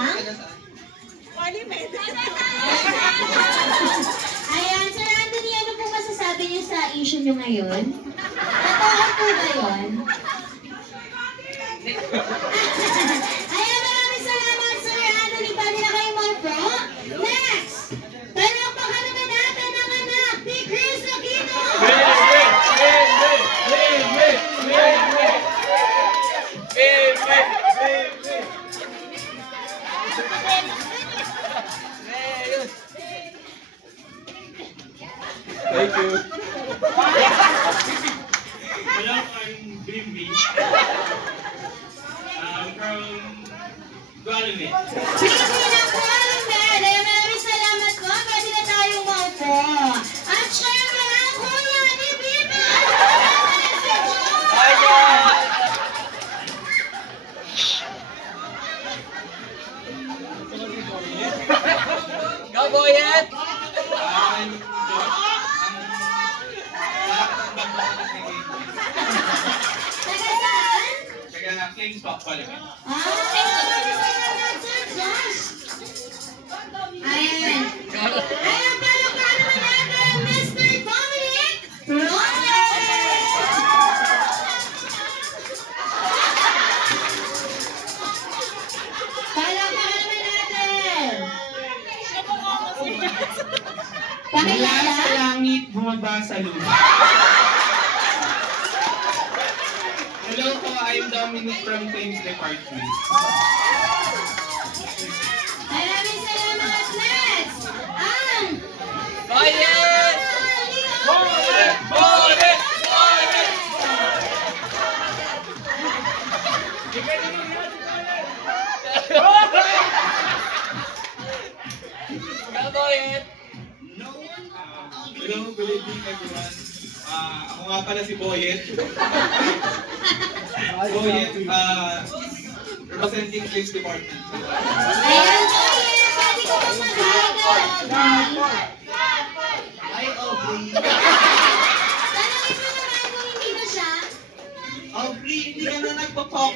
lang? Ayan, Sir Anthony, ano po masasabi niyo sa issue niyo ngayon? Totoo po ba yun? Ayan, maraming salamat, Sir Anthony. Pwede na kayo mag-pro? Next! Palakpakan naman natin ang anak ni Chris Aquino! Thank you. Hello, I'm Bimbi. I'm from Guadalupe. Bimbi ng Guadalupe! Dahil maraming salamat po. Pwede na tayong maupo. At syempre, ang kuya ni Bimbi! Hi guys! Go Boyet! Taga saan? Taga Kings Park, Parliament. Ayan. Ayan, palakpakan naman natin, Mr. Dominic Robles! Palakpakan naman natin! Pakilala? Sa langit, bumaba sa lupa. Hello po, I'm Dominic from Claims Department. Maraming salamat. Next! Ang Boyet! Boyet! Boyet! Boyet! Go Boyet! Hello, good evening everyone. Ako nga pala si Boyet. Boyet, representing Claims Department. ayan, Boyet! Pwede ko bang mag-hi? Hi, Aubrey. Tanongin mo naman kung hindi na siya. Aubrey, hindi ka na nagpa-talk.